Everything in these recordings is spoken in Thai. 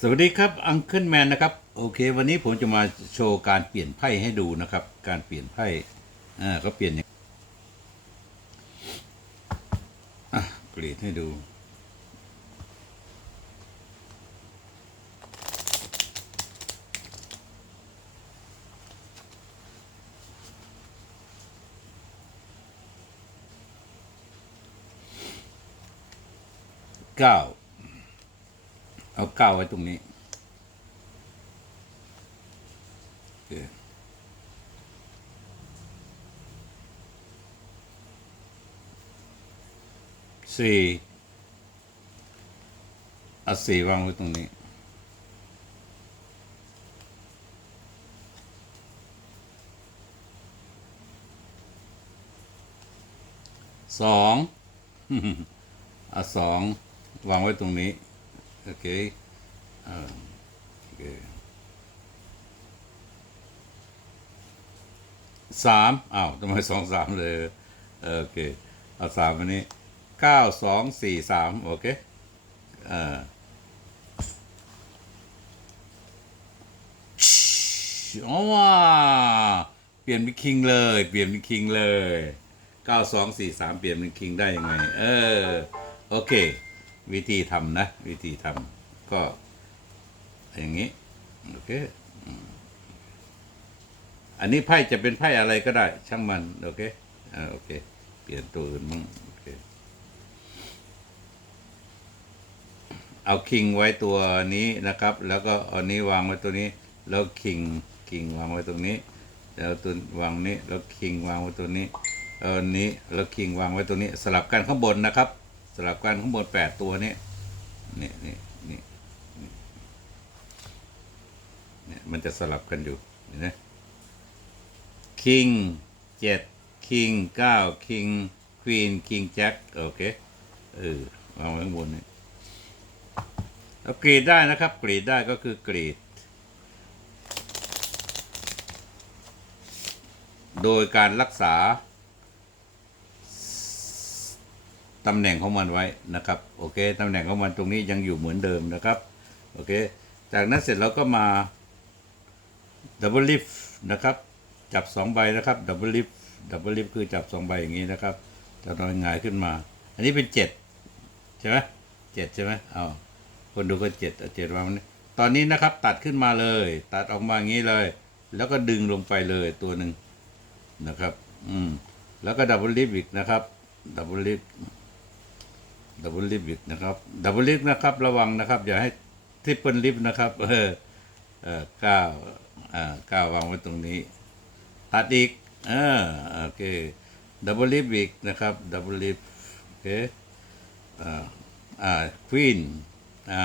สวัสดีครับอังเคิลแมนนะครับโอเค วันนี้ผมจะมาโชว์การเปลี่ยนไพ่ให้ดูนะครับ การเปลี่ยนไพ่อ่าก็เปลี่ยนอย่างอะกรีดให้ดูเก้า เอาเก้าไว้ตรงนี้เสี่เอาสี่วางไว้ตรงนี้สองเอาสองวางไว้ตรงนี้ โอเคสามอ้าวทำไมสองสามเลยโอเคเอาสามอันนี้เก้าสองสี่สามโอเคอ่าโอ้ว้าเปลี่ยนเป็นคิงเลย เปลี่ยนเป็นคิงเลยเก้าสองสี่สามเปลี่ยนเป็นคิงได้ยังไง เออ โอเค วิธีทำนะ วิธีทำก็อย่างนี้ โอเค อันนี้ไพ่จะเป็นไพ่อะไรก็ได้ ช่างมัน โอเคอ่าโอเค เปลี่ยนตัวอื่นมั่งโอเค เอาคิงไว้ตัวนี้นะครับ แล้วก็เอานี้วางไว้ตัวนี้ แล้วคิงคิงวางไว้ตรงนี้ แล้วตัววางนี้ แล้วคิงวางไว้ตัวนี้ เอาอันนี้ แล้วคิงวางไว้ตัวนี้ สลับกันข้างบนนะครับ สลับกันข้างบนแปดตัวนี้นี่นี่นี่นี่เนี่ยมันจะสลับกันอยู่เห็นไหมคิงเจ็ดคิงเก้าคิงควีนคิงแจ็คโอเคเออวางไว้ข้างบนนี่แล้วกรีดได้นะครับ กรีดได้ก็คือกรีด โดยการรักษา ตำแหน่งของมันไว้นะครับโอเคตำแหน่งของมันตรงนี้ยังอยู่เหมือนเดิมนะครับโอเคจากนั้นเสร็จเราก็มาดับเบิลลิฟนะครับจับสองใบนะครับดับเบิลลิฟดับเบิลลิฟคือจับสองใบอย่างนี้นะครับจะนอนหงายขึ้นมา อันนี้เป็นเจ็ดใช่ไหมเจ็ดใช่ไหมเอาคนดูก็เจ็ดเอาเจ็ดวางนี่ตอนนี้นะครับตัดขึ้นมาเลย ตัดออกมาอย่างนี้เลย แล้วก็ดึงลงไปเลยตัวหนึ่งนะครับ อืมแล้วก็ดับเบิลลิฟอีกนะครับดับเบิลลิฟ ดับเบิลลิฟต์นะครับดับเบิลลิฟต์นะครับระวังนะครับ อย่าให้ทริปเปิลลิฟต์นะครับ เออเออก้าอ่าเก้าวางไว้ตรงนี้ ตัดอีกเออโอเคดับเบิลลิฟต์อีกนะครับดับเบิลลิฟต์โอเคอ่าอ่าควีนอ่า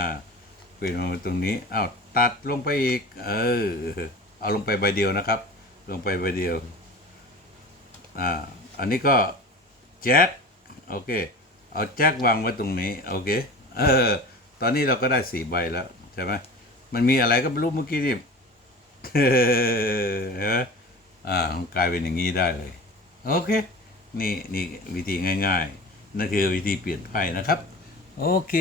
ควีนวางไว้ตรงนี้อ้าวตัดลงไปอีก เออเอาลงไปใบเดียวนะครับ ลงไปใบเดียวอ่าอันนี้ก็แจ็คโอเค เอาแจ็ควางไว้ตรงนี้โอเคเออ ตอนนี้เราก็ได้สี่ใบแล้วใช่ไหมมันมีอะไรก็ไม่รู้เมื่อกี้นี่เอออ่ามันกลายเป็นอย่างนี้ได้เลย โอเค นี่นี่วิธีง่าย ๆ นั่นคือวิธีเปลี่ยนไพ่นะครับ โอเค